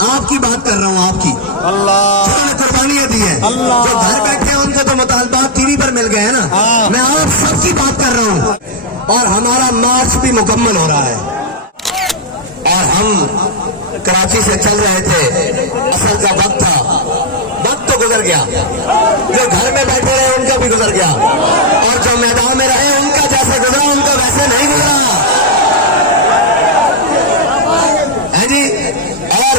آپ کی بات کر رہا ہوں، آپ کی جنہوں نے قربانیاں دی ہیں، جو گھر بیٹھے ہیں ان کو تو مطالبات ٹی وی پر مل گئے ہیں نا، میں آپ سب کی بات کر رہا ہوں۔ اور ہمارا مارچ بھی مکمل ہو رہا ہے اور ہم کراچی سے چل رہے تھے، اصل کا وقت تھا، وقت تو گزر گیا، جو گھر میں بیٹھے رہے ان کا بھی گزر گیا، اور جو میدان میں رہے ان کا جیسے گزرا ان کا ویسے نہیں گزرا ہے جی۔ اور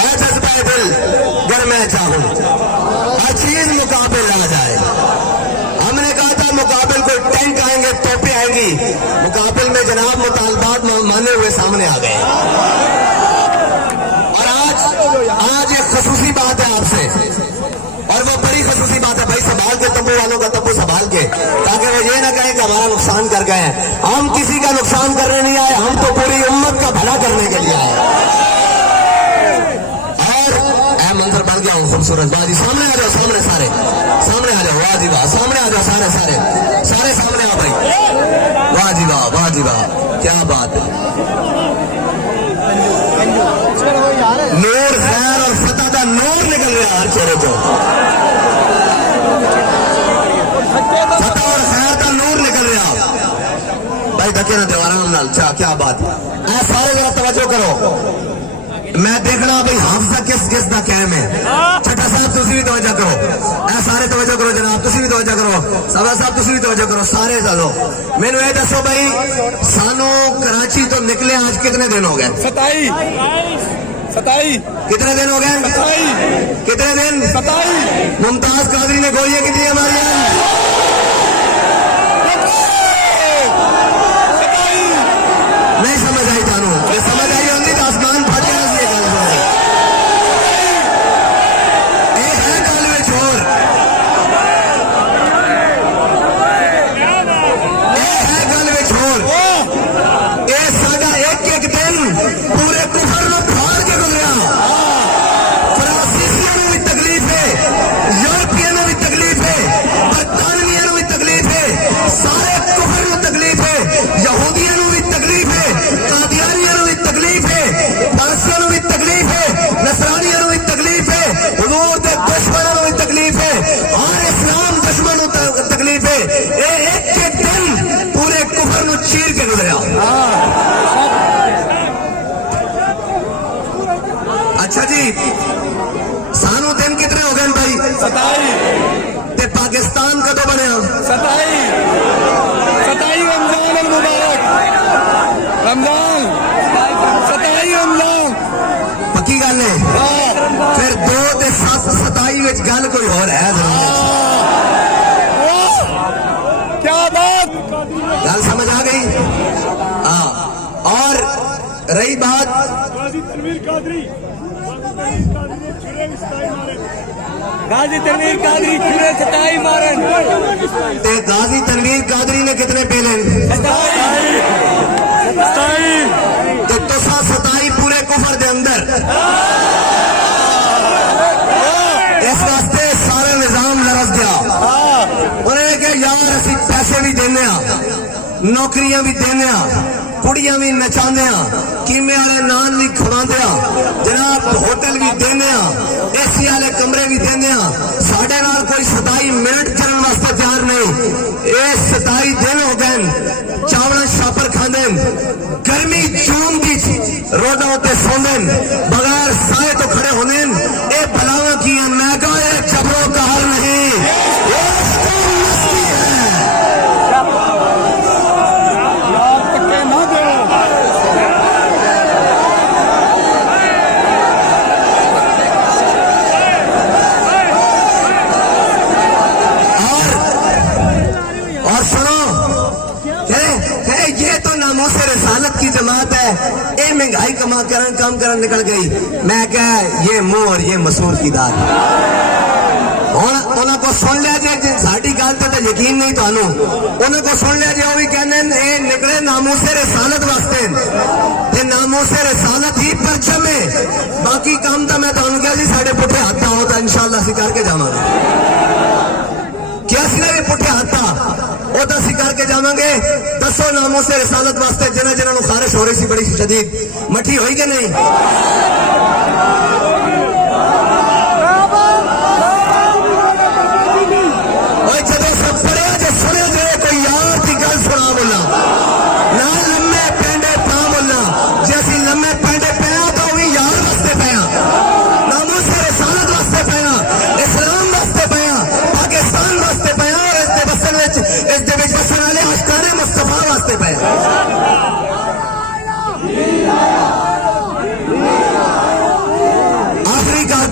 اے جذبہ دل گر میں چاہوں ہر چیز مقابل آ جائے، ہم نے کہا تھا مقابل کو ٹینک آئیں گے، توپیں آئیں گی، مقابل میں جناب مطالبات مانے ہوئے سامنے آ گئے۔ اور آج ایک خصوصی بات ہے آپ سے، اور وہ بڑی خصوصی بات ہے، بھائی سنبھال کے تمبو والوں کا تمبو سنبھال کے، تاکہ وہ یہ نہ کہیں کہ ہمارا نقصان کر گئے ہیں۔ ہم کسی کا نقصان کرنے نہیں آئے، ہم تو پوری امت کا بھلا کرنے کے لیے آئے۔ اور اے منظر بن گیا ہوں خوبصورت باجی، سامنے آ جاؤ، سامنے سارے سامنے آ جاؤ، واہ جی واہ، سامنے آ جاؤ، سارے سامنے آؤ بھائی، واہ جی واہ، واہ جی واہ، کیا بات ہے۔ نور خیر اور فتح کا نور نکل رہا ہر چہرے کو، فتح اور خیر کا نور نکل رہا بھائی، دکے نہ دیو، آرام نال، کیا بات ہے۔ اے سارے ذرا توجہ کرو، میں دیکھنا بھائی حافظہ کس دا قائم ہے۔ چھٹا صاحب تسی بھی توجہ کرو، اے سارے توجہ کرو جناب، تسی بھی توجہ کرو، سبا صاحب تسی بھی توجہ کرو، سارے چلو۔ میں نے یہ دسو بھائی سانو کراچی تو نکلے آج کتنے دن ہو گئے؟ 27 کتنے دن ہو گئے؟ 27 کتنے دن؟ 27 ممتاز قادری نے گولیاں کتنی ہماری نہیں سمجھ آئی جانو، یہ سمجھ آئی ہوگی تو آسمان پھٹے نہ سے گل سنائے۔ ایک ہے کالوے چھوڑ، ایک ہے کالوے چھوڑ، اے ساڈا ایک ایک دن پورے کفر نو پھاڑ کے گزریا۔ فرانسیسیوں نو بھی تکلیف ہے، یورپیوں نو بھی تکلیف ہے، برطانویوں نو بھی تکلیف ہے، سارے کفر نو تکلیف ہے، یہودیوں نو بھی تکلیف ہے، قادیانیوں نو بھی تکلیف ہے، پارسیوں نو بھی تکلیف ہے، نصرانیوں نو بھی تکلیف ہے، حضور دے دشمنوں نو بھی تکلیف ہے، اور اسلام دشمنوں نو تکلیف ہے۔ اے ایک ایک دن پورے کفر نو چیر کے گزریا۔ اچھا جی، سانو دن کتنے ہو گئے بھائی؟ 27 تے پاکستان کدو بنیا؟ 27 رمضان المبارک، رمضان 27 رمضان، پکی گل ہے؟ پھر 2 تے 7 27 وچ گل کوئی اور ہے کیا بات، گل سمجھ آ گئی؟ ہاں۔ اور رہی بات غازی تنویر قادری چھرے 27 مارن، تے غازی تنویر قادری نے کتنے پیلے؟ 27 تے تساں 27 پورے کفر دے اندر، اس واسطے سارے نظام لرز گیا۔ انہوں نے کہا یار اسی پیسے بھی دینے ہاں، نوکریاں بھی دینے ہاں، کڑیاں بھی نچاندے ہاں، کیمے والے نان بھی کھواندے ہاں، جناب ہوٹل بھی دینے ہاں، اے سی والے کمرے بھی دینے ہاں، ساڈے نال کوئی 27 منٹ چلن واسطے تیار نہیں۔ اے 27 دن ہو گئے چاوڑا شاپر کھاندے، گرمی جون دی روڈاں تے سوندے، بغیر سائے تو کھڑے ہوندے۔ اے بلاواں کی ہیں، میں کہا اے جبرو قہر نہیں، اے مستی ہے۔ یہ تو ناموس رسالت کی جماعت ہے، اے مہنگائی کام کرن نکل گئی۔ میں کہا یہ منہ اور یہ مسور کی دال، انہوں کو سن لیا جی، ساری گل تو یقین نہیں تمہوں، انہوں کو سن لیا جی، وہ بھی کہنے اے نکلے ناموس رسالت واسطے، تے ناموس رسالت ہی پرچم ہے، باقی کام تو میں تمہیں کہا جی سارے پٹھے ہاتھ آؤ تو انشاءاللہ اسی کر کے جاواں گے، کیا سی نے بھی پٹھے ہاتھ وہ تو اسی کر کے جاواں گے۔ دسو ناموس رسالت واسطے جنہاں نو خارش ہو رہی سی بڑی شدید، مٹھی ہوئی کہ نہیں؟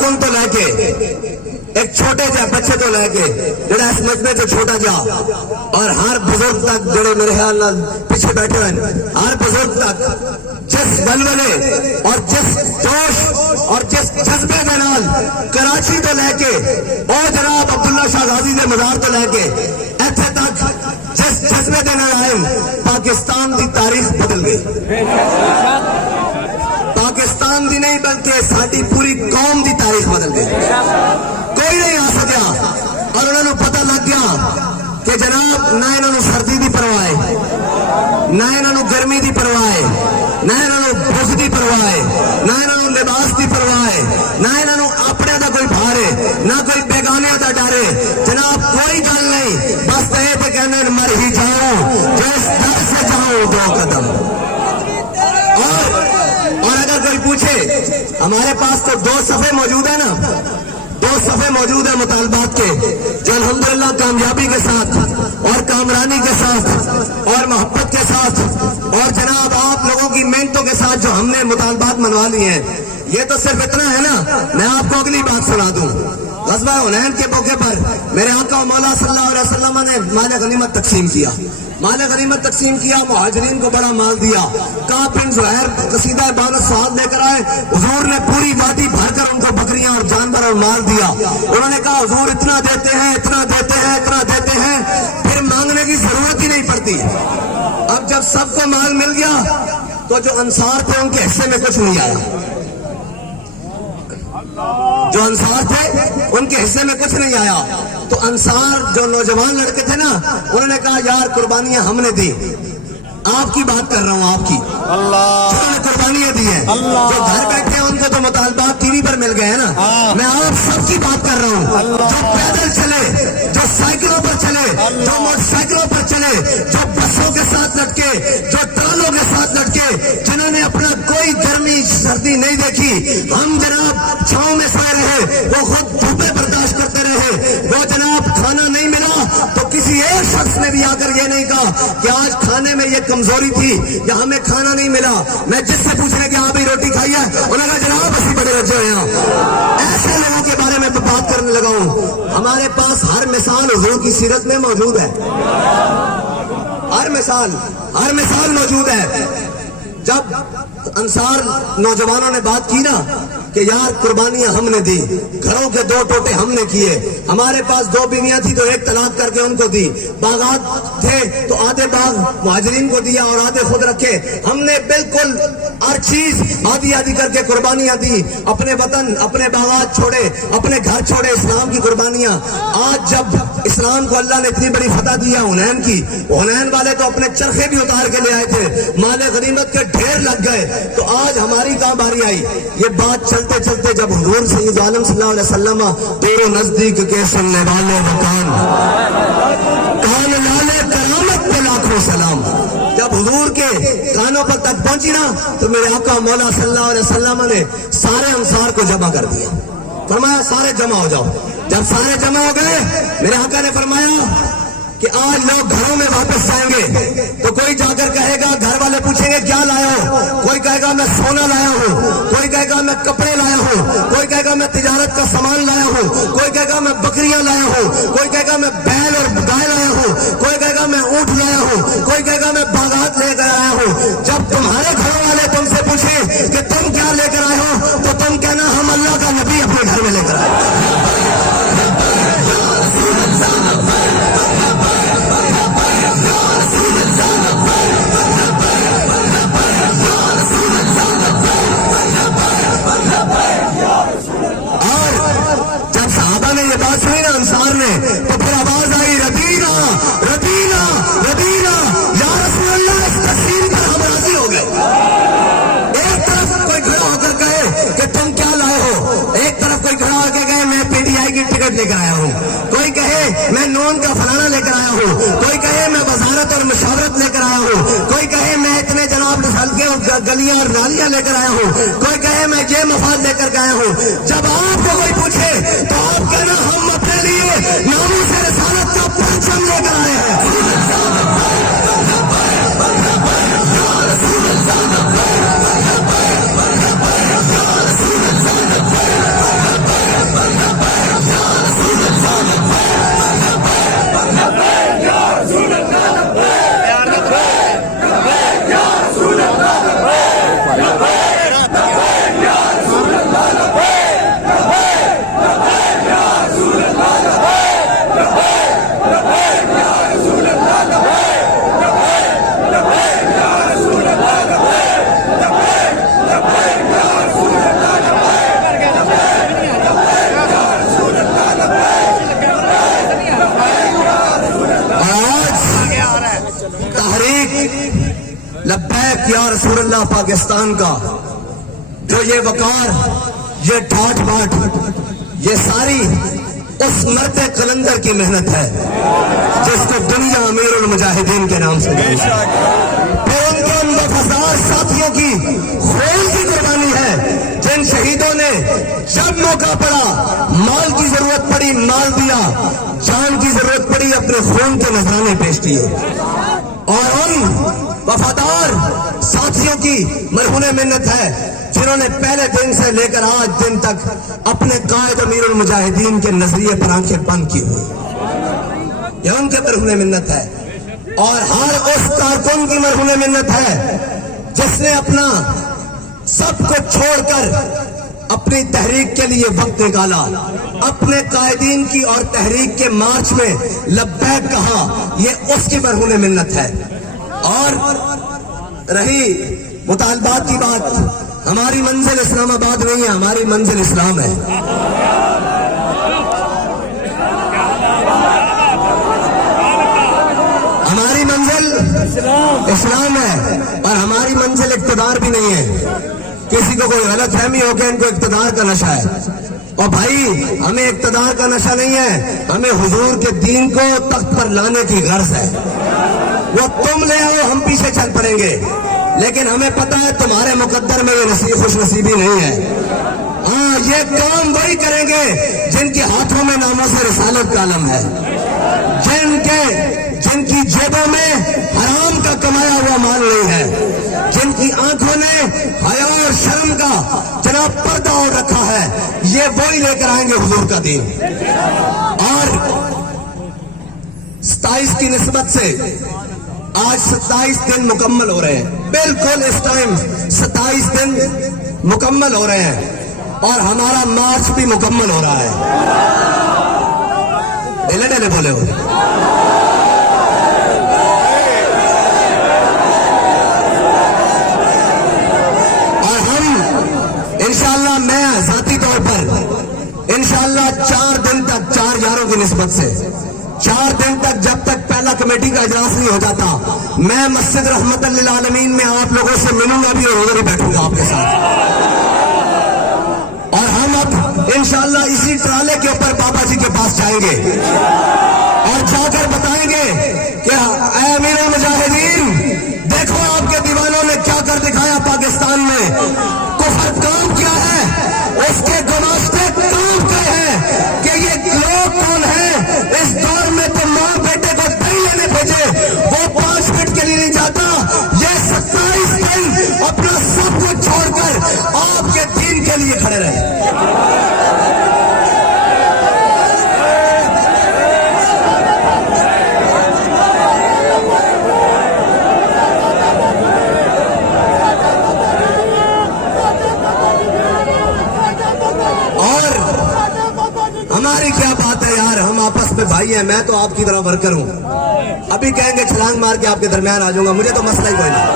خاتون تو لے کے ایک چھوٹے جا بچے تو لے کے جڑا اس مجمع سے چھوٹا جا اور ہر بزرگ تک جڑے میرے خیال نال پیچھے بیٹھے ہیں ہر بزرگ تک جس بلبلے اور جس جوش اور جس جذبے کے نال کراچی تو لے کے اور جناب عبداللہ شاہ غازی دے مزار تو لے کے ایتھے تک جس جذبے کے نال آئے پاکستان دی تاریخ بدل گئی. پاکستان دی نہیں بلکہ ساری پوری قوم دی تاریخ بدل گئی. کوئی نہیں آ سکیا اور انہوں نے پتہ لگ گیا کہ جناب نہ انہوں نے سردی دی پرواہ ہے نہ انہوں نے گرمی دی پرواہ ہے نہ انہوں نے بھوک دی پرواہ ہے نہ انہوں نے لباس دی پرواہ ہے نہ انہوں نے اپنے دا کوئی بھار ہے نہ کوئی بیگانے دا ڈر ہے. جناب کوئی گل نہیں بس یہ تو کہنے مر ہی جاؤں جس در سے جاؤں 2 قدم. اور اگر کوئی پوچھے ہمارے پاس تو 2 صفحے موجود ہیں نا 2 صفحے موجود ہیں مطالبات کے جو الحمدللہ کامیابی کے ساتھ اور کامرانی کے ساتھ اور محبت کے ساتھ اور جناب آپ لوگوں کی محنتوں کے ساتھ جو ہم نے مطالبات منوا لیے ہیں. یہ تو صرف اتنا ہے نا. میں آپ کو اگلی بات سنا دوں. غزوہ حنین کے موقع پر میرے آقا مولا صلی اللہ علیہ وسلم نے مال غنیمت تقسیم کیا. مال غنیمت تقسیم کیا. مہاجرین کو بڑا مال دیا. کعب بن زہیر قصیدہ عبادت سعاد لے کر آئے. حضور نے پوری وادی بھر کر ان کو بکریاں اور جانور اور مال دیا. انہوں نے کہا حضور اتنا دیتے ہیں اتنا دیتے ہیں اتنا دیتے ہیں پھر مانگنے کی ضرورت ہی نہیں پڑتی. اب جب سب کو مال مل گیا تو جو انصار تھے ان کے حصے میں کچھ نہیں آیا. جو انصار تھے ان کے حصے میں کچھ نہیں آیا. تو انصار جو نوجوان لڑکے تھے نا انہوں نے کہا یار قربانیاں ہم نے دی. آپ کی بات کر رہا ہوں آپ کی جنہوں نے قربانیاں دی ہیں جو گھر بیٹھے ہیں ان کو تو مطالبات ٹی وی پر مل گئے ہیں نا. میں آپ سب کی بات کر رہا ہوں جو پیدل چلے جو سائیکلوں پر چلے جو موٹر سائیکلوں پر چلے جو بسوں کے ساتھ لٹکے جو ٹرالوں کے ساتھ لٹکے جنہوں نے اپنا کوئی گرمی سردی نہیں دیکھی. ہم جناب چھاؤں میں سوئے رہے وہ خود دھوپیں برداشت کرتے رہے. وہ جناب کھانا نہیں ملا تو کسی ایک شخص نے بھی آ کر یہ نہیں کہا کہ آج کھانے میں یہ کمزوری تھی یا ہمیں کھانا نہیں ملا. میں جس سے پوچھنے کہ آپ ہی روٹی کھائی ہے انہوں نے کہا جناب اسی بڑے رجے ہوئے ہیں. ایسے لوگوں کے بارے میں بات کرنے لگا ہوں. ہمارے پاس ہر مثال حضور کی سیرت میں موجود ہے. ہر مثال موجود ہے. جب انصار نوجوانوں نے بات کی نا کہ یار قربانیاں ہم نے دی گھروں کے 2 ٹوٹے ہم نے کیے. ہمارے پاس 2 بیویاں تھی تو ایک طلاق کر کے ان کو دی. باغات تھے تو آدھے باغ مہاجرین کو دیا اور آدھے خود رکھے. ہم نے بالکل ہر چیز آدھی آدھی کر کے قربانیاں دی. اپنے وطن اپنے باغات چھوڑے اپنے گھر چھوڑے اسلام کی قربانیاں. آج جب اسلام کو اللہ نے اتنی بڑی فتح دیا حنین کی حنین والے تو اپنے چرخے بھی اتار کے لے آئے تھے. مال غنیمت کے ڈھیر لگ گئے. تو آج ہماری کہاں باری آئی. یہ بات چلتے چلتے جب حضور سید عالم صلی اللہ علیہ وسلم تو نزدیک کے سننے والے مکان کان لالے کرامت پہ لاکھوں سلام. جب حضور کے کانوں پر تک پہنچی نا تو میرے آقا مولا صلی اللہ علیہ وسلم نے سارے انصار کو جمع کر دیا. فرمایا سارے جمع ہو جاؤ. جب سارے جمع ہو گئے میرے آقا نے فرمایا کہ آج لوگ گھروں میں واپس جائیں گے تو کوئی جا کر کہے گا گھر والے پوچھیں گے کیا لایا ہو. کوئی کہے گا میں سونا لایا ہوں. کوئی کہے گا میں کپڑے لایا ہوں. کوئی کہے گا میں تجارت کا سامان لایا ہوں. کوئی کہے گا میں بکریاں لایا ہوں. کوئی کہے گا میں بیل اور گائے لایا ہوں. کوئی کہے گا میں اونٹ لایا ہوں. کوئی کہے گا میں باغات لے کر آیا ہوں. جب تمہارے گھر والے تم سے پوچھیں کہ تم کیا لے کر آئے ہو تو تم کہنا ہم اللہ کا نبی اپنے گھر میں لے کر آئے. انصار نے تو پھر آواز آئی ربینا ربینا ربینا یا رسول اللہ. اس تقسیم پر ہم راضی ہو گئے. ایک طرف کوئی کھڑا ہو کر کہے کہ تم کیا لائے ہو. ایک طرف کوئی کھڑا ہو کے کہے میں PTI کی ٹکٹ لے کر آیا ہوں. کوئی کہے میں نون کا فلانا لے کر آیا ہوں. کوئی کہے میں وزارت اور مشاورت لے کر آیا ہوں. کوئی کہے میں اتنے جناب ہلکے اور گلیاں اور نالیاں لے کر آیا ہوں. کوئی کہے میں یہ مفاد لے کر آیا ہوں. جب آپ کو کوئی پوچھے تو آپ کہنا ہم اپنے لیے ناموس رسالت کا پرچم لے کر آئے ہیں. اللہ پاکستان کا جو یہ وقار، یہ ٹھاٹ باٹ، یہ ساری اس مرد قلندر کی محنت ہے جس کو دنیا امیر المجاہدین کے نام سے جانتی ہے۔ پھر ان کے ان وفادار ساتھیوں کی خون کی قربانی ہے جن شہیدوں نے جب موقع پڑا، مال کی ضرورت پڑی مال دیا، جان کی ضرورت پڑی اپنے خون کے نذرانے پیش کیے، اور ان وفادار ساتھیوں کی مرہون منت ہے جنہوں نے پہلے دن سے لے کر آج دن تک اپنے قائد امیر المجاہدین کے نظریے پر آنکھیں بند کی ہوئی، یہ ان کے مرہون منت ہے۔ اور ہر اس کارکن کی مرہون منت ہے جس نے اپنا سب کو چھوڑ کر اپنی تحریک کے لیے وقت نکالا، اپنے قائدین کی اور تحریک کے مارچ میں لبیک کہا، یہ اس کی مرہون منت ہے۔ اور رہی مطالبات کی بات، ہماری منزل اسلام آباد نہیں ہے، ہماری منزل اسلام ہے۔ ہماری منزل اسلام ہے اور ہماری منزل اقتدار بھی نہیں ہے۔ کسی کو کوئی غلط فہمی ہو کہ ان کو اقتدار کا نشہ ہے، اور بھائی ہمیں اقتدار کا نشہ نہیں ہے، ہمیں حضور کے دین کو تخت پر لانے کی غرض ہے۔ وہ تم لے آؤ، ہم پیچھے چل پڑیں گے، لیکن ہمیں پتا ہے تمہارے مقدر میں یہ خوش نصیبی نہیں ہے۔ ہاں، یہ کام وہی کریں گے جن کے ہاتھوں میں ناموس رسالت کا علم ہے، جن کی جیبوں میں حرام کا کمایا ہوا مال نہیں ہے، جن کی آنکھوں نے حیا اور شرم کا جناب پردہ اوڑھ رکھا ہے، یہ وہی لے کر آئیں گے حضور کا دین۔ اور 27 کی نسبت سے آج 27 دن مکمل ہو رہے ہیں، بالکل اس ٹائم 27 دن مکمل ہو رہے ہیں، اور ہمارا مارچ بھی مکمل ہو رہا ہے۔ ڈیلے ڈیلے بولے ہو۔ اور ہم انشاءاللہ، میں ذاتی طور پر انشاءاللہ 4 دن تک، 4 یاروں کی نسبت سے 4 دن تک، جب تک پہلا کمیٹی کا اجلاس نہیں ہو جاتا، میں مسجد رحمت للعالمین میں آپ لوگوں سے ملوں گا بھی اور ادھر ہی بیٹھوں گا آپ کے ساتھ۔ اور ہم اب انشاءاللہ اسی ٹرالے کے اوپر بابا جی کے پاس جائیں گے اور جا کر بتائیں گے کہ اے امیر المجاہدین، دیکھو آپ کے دیوانوں نے کیا کر دکھایا پاکستان میں، کفر کام کیا ہے، اس کے گماشتے کام کیا ہے کہ یہ لوگ کون ہیں۔ اس دور میں تو ماں بیٹے کو دہی لینے بھیجے، وہ 5 منٹ کے لیے نہیں جاتا۔ یہ 27 دن اپنا سب کچھ چھوڑ کر آپ کے دین کے لیے کھڑے رہے۔ ہماری کیا بات ہے یار، ہم آپس میں بھائی ہیں، میں تو آپ کی طرح ورکر ہوں، ابھی کہیں گے چھلانگ مار کے آپ کے درمیان آ جاؤں گا، مجھے تو مسئلہ ہی کوئی نہیں۔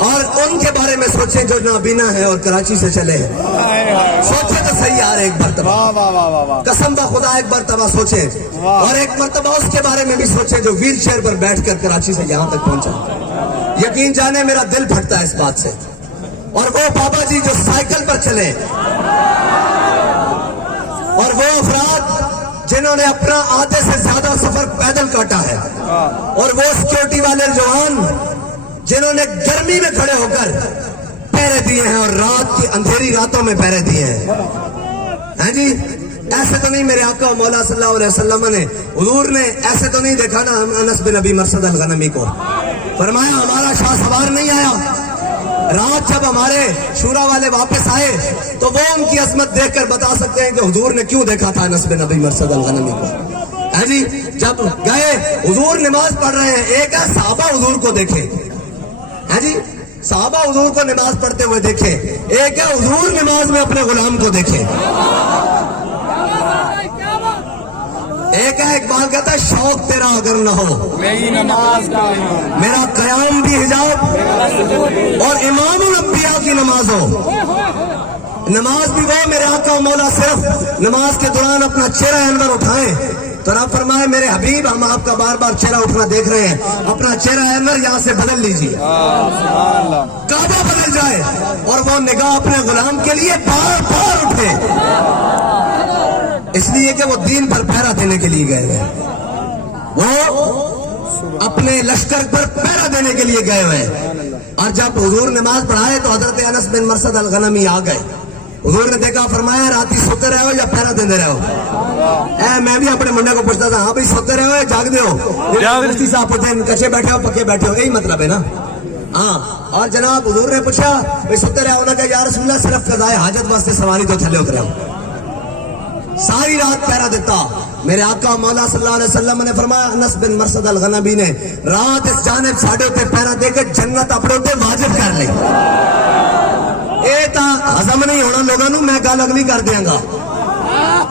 اور ان کے بارے میں سوچیں جو نابینا ہے اور کراچی سے چلے ہیں، سوچیں تو صحیح یار، ایک مرتبہ قسم بخدا ایک مرتبہ سوچیں، اور ایک مرتبہ اس کے بارے میں بھی سوچیں جو ویل چیئر پر بیٹھ کر کراچی سے یہاں تک پہنچا۔ یقین جانے میرا دل پھٹتا ہے اس بات سے۔ اور وہ بابا جی جو سائیکل پر چلے، اور وہ افراد جنہوں نے اپنا آدھے سے زیادہ سفر پیدل کاٹا ہے، اور وہ سیکیورٹی والے جوان جنہوں نے گرمی میں کھڑے ہو کر پہرے دیے ہیں اور رات کی اندھیری راتوں میں پہرے دیے ہیں جی، ایسے تو نہیں میرے آقا مولا صلی اللہ علیہ وسلم نے، حضور نے ایسے تو نہیں دیکھا نا انس بن ابی مرثد الغنمی کو، فرمایا ہمارا شاہ سوار نہیں آیا۔ رات جب ہمارے شورا والے واپس آئے تو وہ ان کی عظمت دیکھ کر بتا سکتے ہیں کہ حضور نے کیوں دیکھا تھا انس بن ابی مرثد الغنمی کو۔ ہے جی، جب گئے حضور نماز پڑھ رہے ہیں، ایک ہے صحابہ حضور کو دیکھے، ہے جی صحابہ حضور کو نماز پڑھتے ہوئے دیکھے، ایک ہے حضور نماز میں اپنے غلام کو دیکھے۔ ایک ہے اقبال کہتا ہے شوق تیرا اگر نہ ہو میری نماز کا میرا قیام بھی حجاب اور امام الانبیاء کی نماز ہو۔ نماز بھی وہ میرے آقا و مولا صرف نماز کے دوران اپنا چہرہ انور اٹھائیں تو رب فرمائے میرے حبیب ہم آپ کا بار بار چہرہ اٹھنا دیکھ رہے ہیں, اپنا چہرہ انور یہاں سے بدل لیجیے, کعبہ بدل جائے اور وہ نگاہ اپنے غلام کے لیے بار بار اٹھے, اس لیے کہ وہ دین پر پہرا دینے کے لیے گئے ہیں, وہ اپنے لشکر پر پہرا دینے کے لیے گئے ہوئے. اور جب حضور نماز پڑھائے تو حضرت انس بن مرثد الغنمی آ گئے. حضور نے دیکھا, فرمایا رات ہی سوتے رہے ہو یا پہرا دیندے رہے ہو؟ میں بھی اپنے منڈے کو پوچھتا تھا, ہاں بھائی سوتے رہے ہو یا جاگ دے ہو؟ مفتی صاحب پوچھتے ہیں کچے بیٹھے ہو پکے بیٹھے ہو, یہی مطلب ہے نا. ہاں, اور جناب حضور نے پوچھا بھائی سوتے رہے ہو نا, کہ یا رسول اللہ صرف قضائے حاجت واسطے سواری تو تھلے اترے ہو. ساری رات پہرا دیتا. میرے آقا مولا صلی اللہ علیہ وسلم نے فرمایا, انس بن مرثد الغنمی نے رات اس جانب ساڑھے ہوتے پہرا دے کے جنت اپنے ہوتے واجب کر لی. اے تا ہضم نہیں ہونا لوگوں نو, میں گل اگلی کر دیاں گا.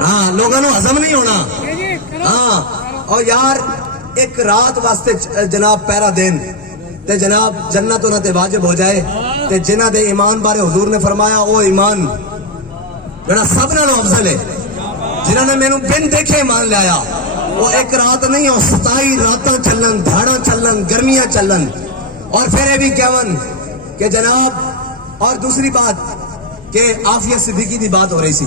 ہاں, لوگوں نو ہضم نہیں ہونا. ہاں, اور یار ایک رات واسطے جناب پہرا دین تے جناب جنت انہاں تے واجب ہو جائے, تے جنہاں دے ایمان بارے حضور نے فرمایا او ایمان جڑا سب نالوں افضل ہے, جنہوں نے مینوں بن دیکھے ایمان لے آیا. وہ ایک رات نہیں, اور 27 راتاں چلن, دھاڑاں چلن, گرمیاں چلن, اور پھر یہ بھی کہون کہ جناب. اور دوسری بات کہ عافیہ صدیقی دی بات ہو رہی سی,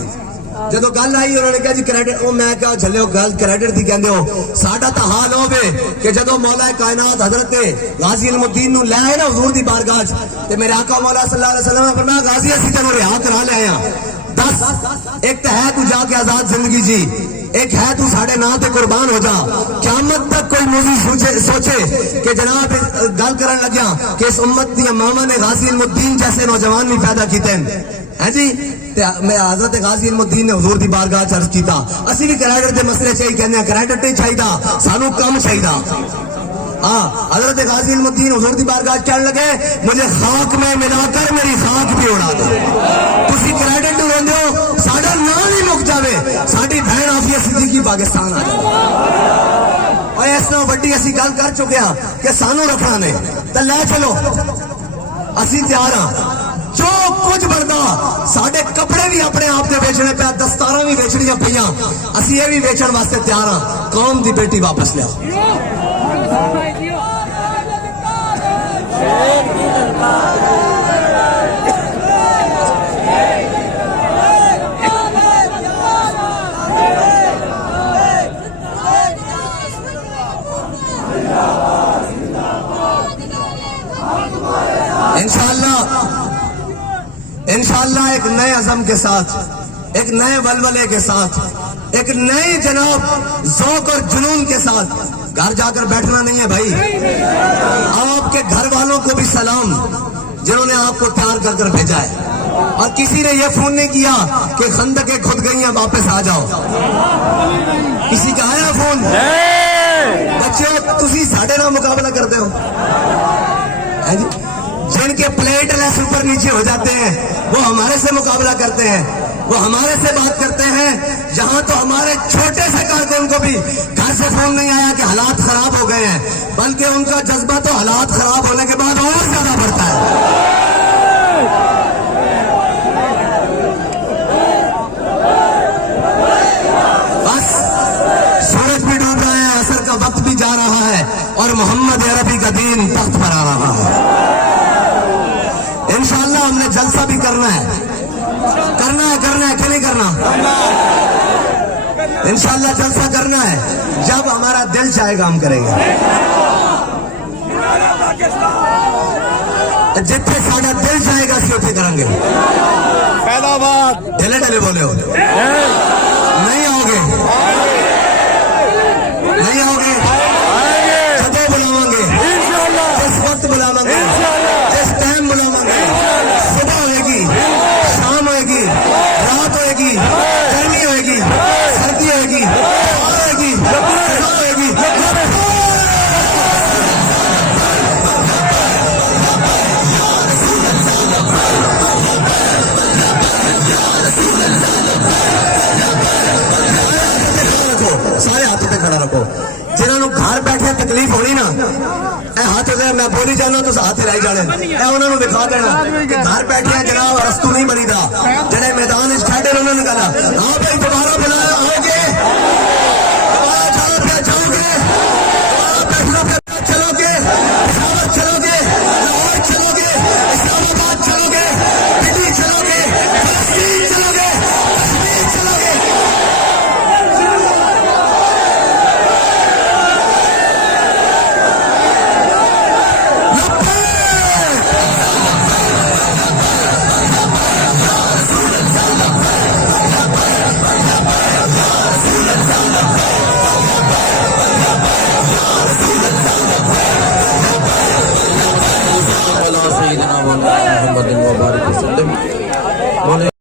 جدو گل آئی انہوں نے کہا جی کریڈٹ, میں کہا چلے گل کریڈٹ دی کہندے ہو, ساڈا تا حال ہوے کہ جدو مولا کائنات حضرت غازی علم الدین نو لے آئے نا حضور دی بارگاہ تے میرے آقا مولا صلی اللہ علیہ وسلم نے فرمایا غازی اسی تینوں رہا کرا لے آیا. 10 ایک تو ہے تو جا کے آزاد زندگی جی, ایک ہے تو ساڑھے نا تے قربان ہو جا. قیامت تک کوئی موضوع سوچے کہ جناب گل کرن لگیا کہ اس امت دی ماما نے غازی علم الدین جیسے نوجوان بھی پیدا کیتے ہیں جی. میں حضرت غازی علم الدین نے حضور دی بارگاہ چرچ کیتا, اسی بھی کریڈٹ دے مسئلے چاہیے کہنے ہیں, کریڈٹ نہیں چاہیے, سانو کم چاہیے. ہاں, حضرت غازی علم الدین حضور دی بارگاہ کہنے لگے مجھے خاک میں ملا کر میری خاک بھی اڑا دو. تسی کریڈٹ نو روندے ہو, ساڈا نام ہی مک جاوے, ساڈی بہن عافیہ صدیقی پاکستان آ جائے. اور اس نو وڈی اسی گل کر چکے ہاں کہ سانو رکھنا نے تے لے چلو, اسی تیار ہاں. جو کچھ بنتا ساڈے کپڑے بھی اپنے آپ سے ویچنے پہ, دستاراں بھی ویچنیاں پیاں, اسی یہ بھی ویچن واسطے تیار ہاں. قوم دی بیٹی واپس لیا. انشاءاللہ ایک نئے عزم کے ساتھ, ایک نئے ولولے کے ساتھ, ایک نئے جناب ذوق اور جنون کے ساتھ گھر جا کر بیٹھنا نہیں ہے بھائی. آپ کے گھر والوں کو بھی سلام جنہوں نے آپ کو تیار کر کر بھیجا ہے, اور کسی نے یہ فون نہیں کیا کہ خندقیں کھد گئی ہیں واپس آ جاؤ. کسی کا آیا فون؟ بچے تسی ساڑھے نہ مقابلہ کرتے ہو. جن کے پلیٹ لیس اوپر نیچے ہو جاتے ہیں وہ ہمارے سے مقابلہ کرتے ہیں, وہ ہمارے سے بات کرتے ہیں. جہاں تو ہمارے چھوٹے سے کارکن کو بھی گھر سے فون نہیں آیا کہ حالات خراب ہو گئے ہیں, بلکہ ان کا جذبہ تو حالات خراب ہونے کے بعد اور زیادہ بڑھتا ہے. بس سورج بھی ڈوب رہا ہے, عصر کا وقت بھی جا رہا ہے, اور محمد عربی کا دین تخت پر آ رہا ہے. انشاءاللہ ہم نے جلسہ بھی کرنا ہے کہ نہیں کرنا؟ انشاءاللہ جلسہ کرنا ہے. جب ہمارا دل چاہے گا ہم کریں گے. جتنے ساڑھا دل چاہے گا اسی اتنے کریں گے. پہلا بات ڈھلے ڈھلے بولے ہو, نہیں آؤ گے, نہیں آؤ گے, جب بلاؤں گے, جس وقت بلاؤں گے, جس ٹائم بلاؤں گے, صبح ہوئے گی, شام ہوئے گی, رات ہوئے گی, گرمی ہوئے گی, سردی ہوئے گی, ہوئے گی, ہوئے گی. سارے ہاتھوں پہ کھڑا رکھو. جنہوں گھر بیٹھے تکلیف ہونی نا, اے ہاتھ میں بولی جانا تو ہاتھ ہلائی جانے, اے انہوں نے دکھا دینا کہ گھر بیٹھے جناب رستو نہیں بنی دا, جڑے میدان کھڑے انہوں نے کہا ہاں بھائی دوبارہ